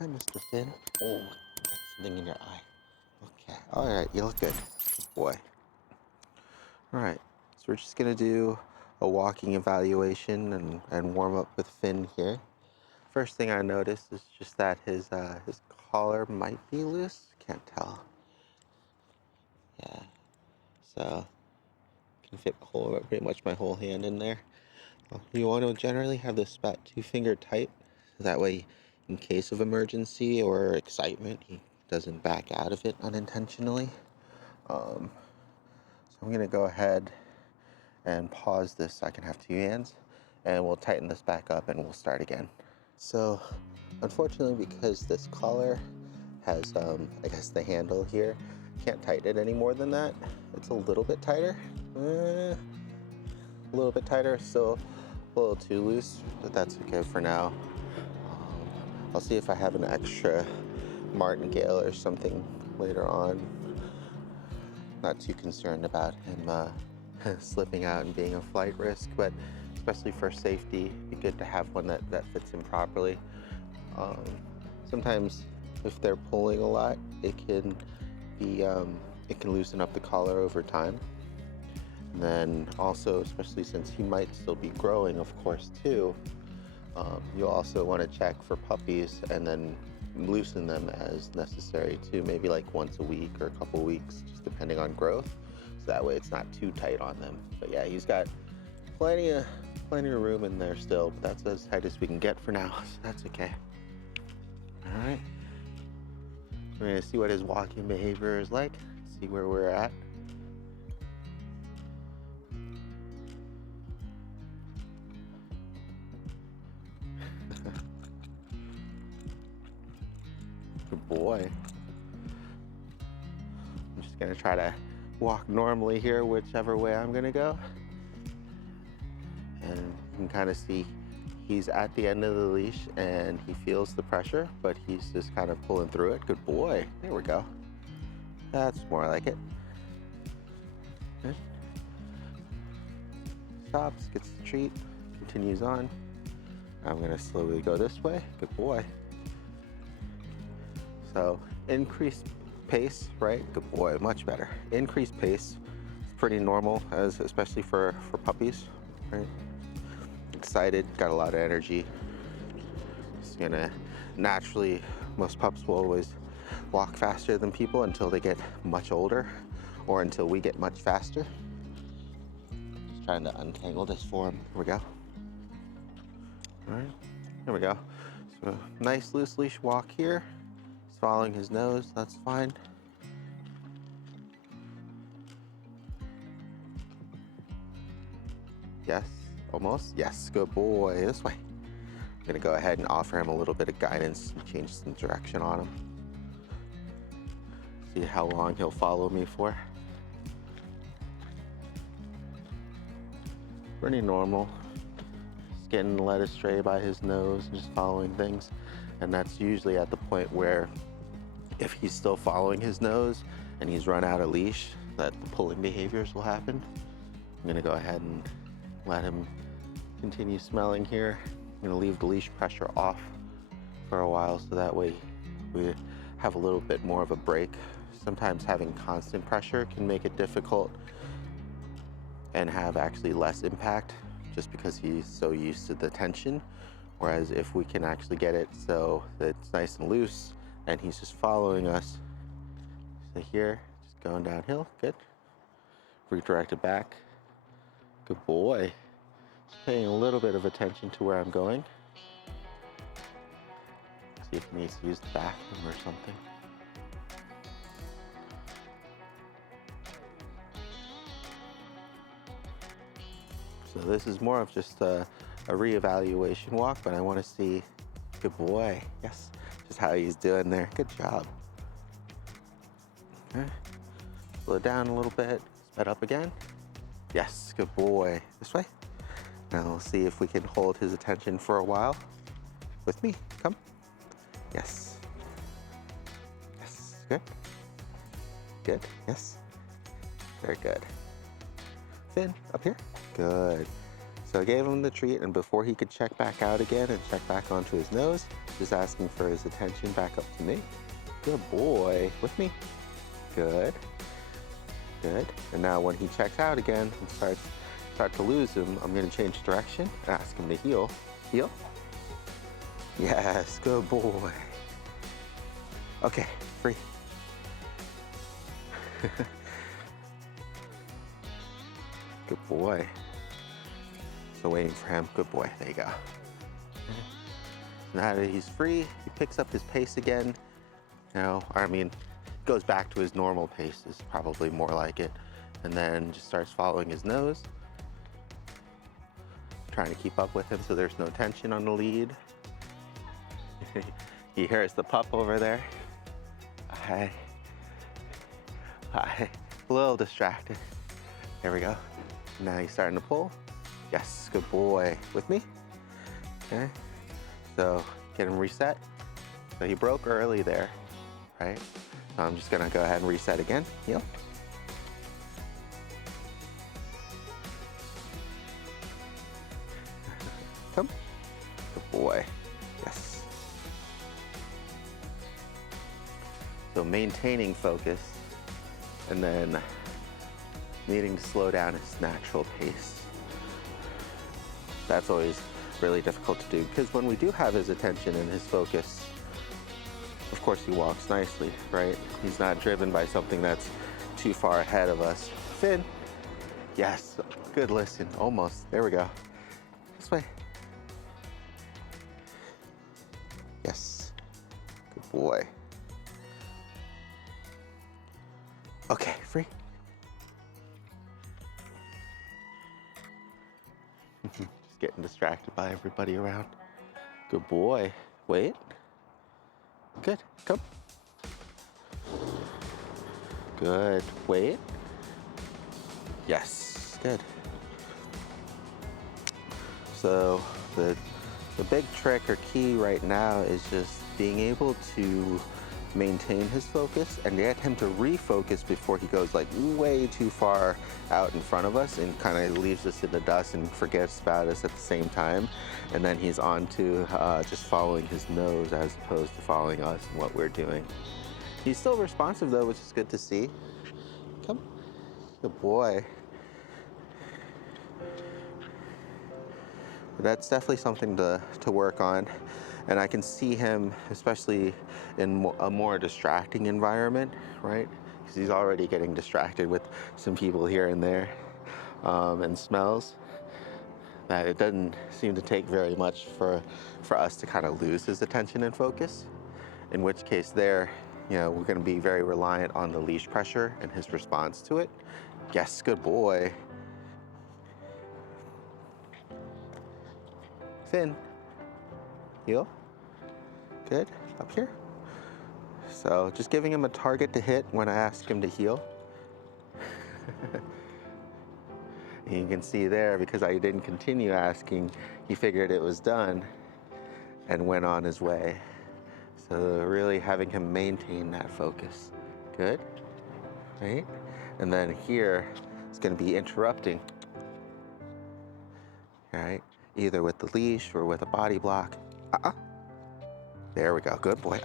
Hi, Mr. Finn. Oh, got something in your eye. Okay. All right, you look good. Good boy. All right. So we're just gonna do a walking evaluation and warm up with Finn here. First thing I noticed is just that his collar might be loose. Can't tell. Yeah. So can fit pretty much my whole hand in there. You want to generally have this about 2 finger tight. So that way, in case of emergency or excitement, he doesn't back out of it unintentionally. So I'm going to go ahead and pause this so I can have 2 hands, and we'll tighten this back up and we'll start again. So unfortunately, because this collar has, I guess the handle here, can't tighten it any more than that. It's a little bit tighter. A little bit tighter, still a little too loose, but that's okay for now. I'll see if I have an extra martingale or something later on. Not too concerned about him slipping out and being a flight risk, but especially for safety, it'd be good to have one that fits him properly. Sometimes if they're pulling a lot, it can loosen up the collar over time. And then also, especially since he might still be growing, of course, too, you'll also want to check for puppies and then loosen them as necessary too, maybe like once a week or a couple weeks, just depending on growth. So that way it's not too tight on them. But yeah, he's got plenty of room in there still, but that's as tight as we can get for now, so that's okay. All right. We're gonna see what his walking behavior is like, see where we're at. Good boy. I'm just gonna try to walk normally here, whichever way I'm gonna go. And you can kind of see he's at the end of the leash and he feels the pressure, but he's just kind of pulling through it. Good boy. There we go. That's more like it. Good. Stops, gets the treat, continues on. I'm gonna slowly go this way. Good boy. So increased pace, right? Good boy, much better. Increased pace is pretty normal, especially for puppies, right? Excited, got a lot of energy. Just gonna naturally, most pups will always walk faster than people until they get much older or until we get much faster. Just trying to untangle this for him. Here we go. All right, here we go. So nice loose leash walk here. He's following his nose, that's fine. Yes, almost. Yes, good boy. This way. I'm gonna go ahead and offer him a little bit of guidance and change some direction on him. See how long he'll follow me for. Pretty normal. Just getting led astray by his nose and just following things. And that's usually at the point where if he's still following his nose and he's run out of leash, that the pulling behaviors will happen. I'm gonna go ahead and let him continue smelling here. I'm gonna leave the leash pressure off for a while so that way we have a little bit more of a break. Sometimes having constant pressure can make it difficult and have actually less impact just because he's so used to the tension. Whereas if we can actually get it so that it's nice and loose and he's just following us. So here, just going downhill, good. Redirect it back. Good boy. Just paying a little bit of attention to where I'm going. See if he needs to use the bathroom or something. So this is more of just a reevaluation walk, but I want to see, good boy, yes, just how he's doing there. Good job. Okay. Slow down a little bit, sped up again. Yes, good boy. This way. Now we'll see if we can hold his attention for a while. With me, come. Yes. Yes, good. Good, yes. Very good. Finn, up here. Good. So I gave him the treat, and before he could check back out again and check back onto his nose, just asking for his attention back up to me. Good boy. With me. Good. Good. And now when he checks out again and start to lose him, I'm going to change direction and ask him to heel. Heel. Yes, good boy. Okay, free. Good boy. So waiting for him. Good boy. There you go. Now that he's free, he picks up his pace again. Goes back to his normal pace is probably more like it. And then just starts following his nose. Trying to keep up with him so there's no tension on the lead. He hears the pup over there. Hi. Hi. A little distracted. There we go. Now he's starting to pull. Yes, good boy. With me? Okay. So get him reset. So he broke early there, right? So I'm just gonna go ahead and reset again. Heel. Come. Good boy. Yes. So maintaining focus and then needing to slow down his natural pace. That's always really difficult to do because when we do have his attention and his focus, of course he walks nicely, right? He's not driven by something that's too far ahead of us. Finn. Yes, good listen, almost. There we go. This way. Yes, good boy. Okay, free. Just getting distracted by everybody around. Good boy. Wait. Good. Come. Good. Wait. Yes. Good. So the big trick or key right now is just being able to maintain his focus and get him to refocus before he goes like way too far out in front of us and kind of leaves us in the dust and forgets about us at the same time. And then he's on to just following his nose as opposed to following us and what we're doing. He's still responsive though, which is good to see. Come. Good boy. That's definitely something to work on. And I can see him, especially in a more distracting environment, right? Because he's already getting distracted with some people here and there and smells. That it doesn't seem to take very much for us to kind of lose his attention and focus. In which case there, we're going to be very reliant on the leash pressure and his response to it. Yes, good boy. Finn. Heel. Good. Up here. So just giving him a target to hit when I ask him to heel. And you can see there, because I didn't continue asking, he figured it was done and went on his way. So really having him maintain that focus. Good. Right? And then here, it's going to be interrupting. Right? Either with the leash or with a body block. There we go. Good boy.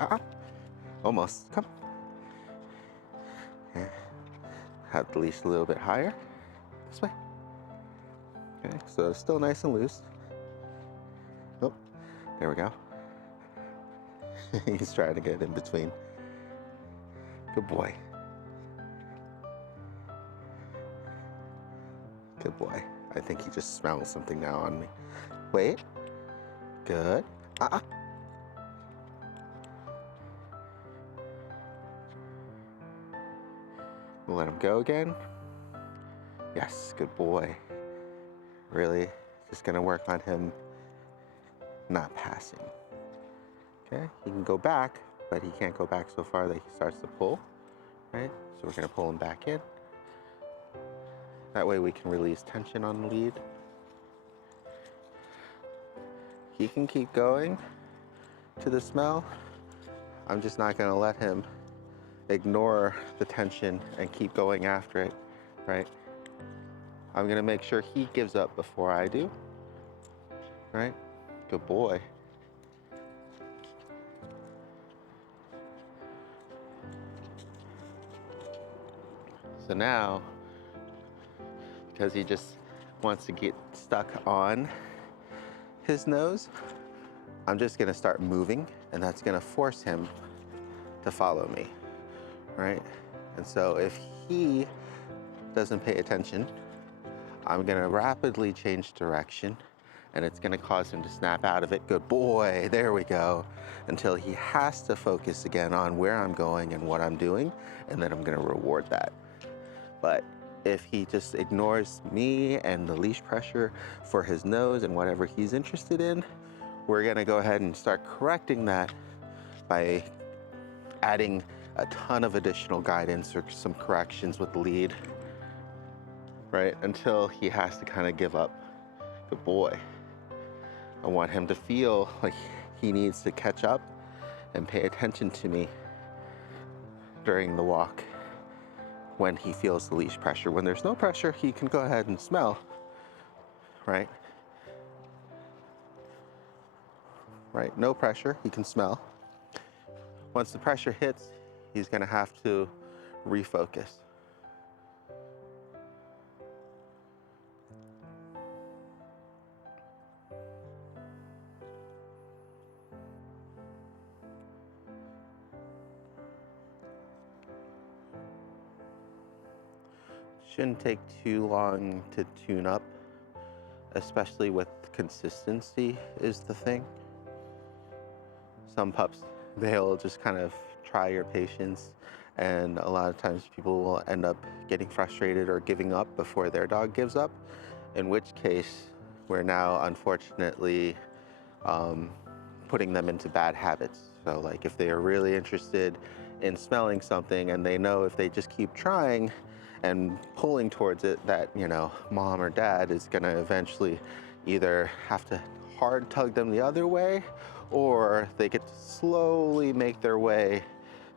Almost. Come. Okay. Have the leash a little bit higher. This way. Okay. So still nice and loose. Oh, there we go. He's trying to get in between. Good boy. Good boy. I think he just smells something now on me. Wait. Good. We'll let him go again. Yes, good boy. Really, just gonna work on him not passing. Okay, he can go back, but he can't go back so far that he starts to pull, right? So we're gonna pull him back in. That way we can release tension on the lead. He can keep going to the smell. I'm just not gonna let him ignore the tension and keep going after it, right? I'm gonna make sure he gives up before I do, right? Good boy. So now, because he just wants to get stuck on his nose, I'm just gonna start moving, and that's gonna force him to follow me, right? And so if he doesn't pay attention, I'm gonna rapidly change direction, and it's gonna cause him to snap out of it. Good boy, there we go. Until he has to focus again on where I'm going and what I'm doing, and then I'm gonna reward that. But if he just ignores me and the leash pressure for his nose and whatever he's interested in, we're gonna go ahead and start correcting that by adding a ton of additional guidance or some corrections with the lead, right? Until he has to kind of give up. Good boy. I want him to feel like he needs to catch up and pay attention to me during the walk when he feels the leash pressure. When there's no pressure, he can go ahead and smell, right? Right, no pressure, he can smell. Once the pressure hits, he's gonna have to refocus. Shouldn't take too long to tune up, especially with consistency is the thing. Some pups, they'll just kind of try your patience, and a lot of times people will end up getting frustrated or giving up before their dog gives up, in which case we're now unfortunately putting them into bad habits. So like if they are really interested in smelling something and they know if they just keep trying and pulling towards it, that, you know, mom or dad is gonna eventually either have to hard tug them the other way, or they get to slowly make their way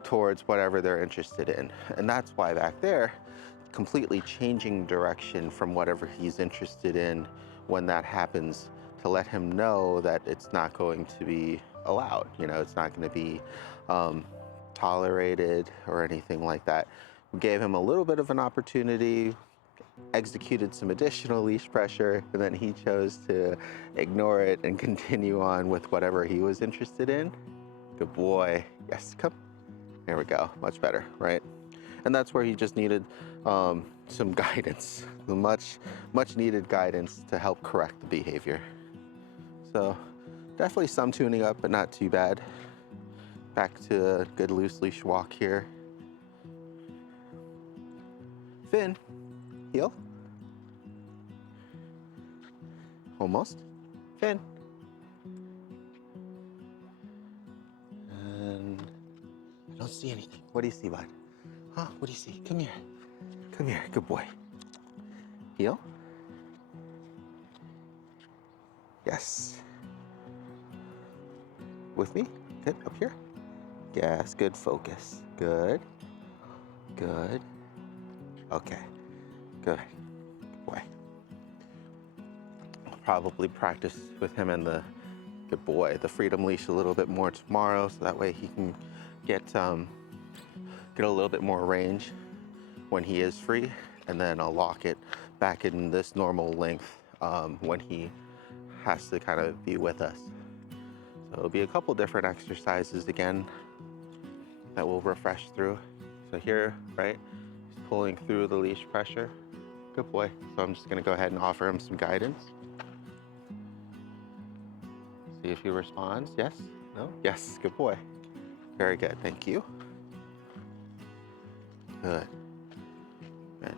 towards whatever they're interested in. And that's why back there, completely changing direction from whatever he's interested in when that happens, to let him know that it's not going to be allowed. You know, it's not gonna be tolerated or anything like that. We gave him a little bit of an opportunity, executed some additional leash pressure, and then he chose to ignore it and continue on with whatever he was interested in. Good boy. Yes, come. There we go. Much better, right? And that's where he just needed some guidance, much needed guidance to help correct the behavior. So definitely some tuning up, but not too bad. Back to a good loose leash walk here. Finn, heel. Almost. Finn. And I don't see anything. What do you see, bud? Huh? What do you see? Come here. Come here. Good boy. Heel. Yes. With me? Good. Up here? Yes. Good focus. Good. Good. Okay. Good. Good boy. I'll probably practice with him and the good boy, the freedom leash a little bit more tomorrow, so that way he can get a little bit more range when he is free, and then I'll lock it back in this normal length when he has to kind of be with us. So it'll be a couple different exercises again that we'll refresh through. So here, right, he's pulling through the leash pressure. Good boy. So I'm just gonna go ahead and offer him some guidance. See if he responds. Yes? No? Yes, good boy. Very good, thank you. Good. Good.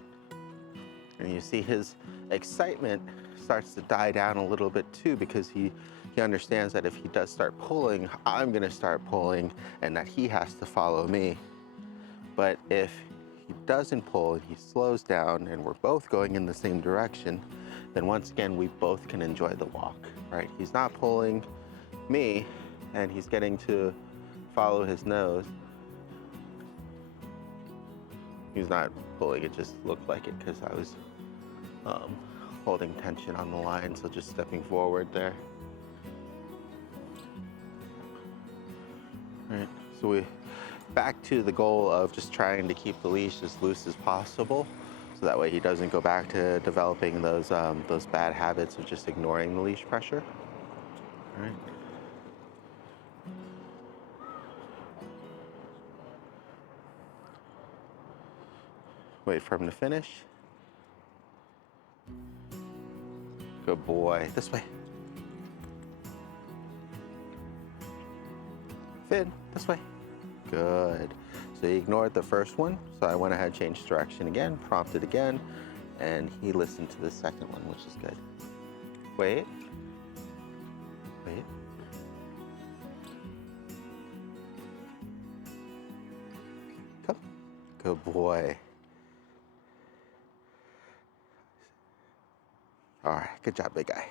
And you see his excitement starts to die down a little bit too, because he understands that if he does start pulling, I'm gonna start pulling, and that he has to follow me. But if he doesn't pull and he slows down and we're both going in the same direction, then once again, we both can enjoy the walk, right? He's not pulling me and he's getting to follow his nose. He's not pulling, it just looked like it because I was holding tension on the line, so just stepping forward there. Right. So we back to the goal of just trying to keep the leash as loose as possible, so that way he doesn't go back to developing those bad habits of just ignoring the leash pressure. All right. Wait for him to finish. Good boy. This way. Finn, this way. Good. So he ignored the first one, so I went ahead, changed direction again, prompted again, and he listened to the second one, which is good. Wait. Wait. Come. Good boy. All right, good job, big guy.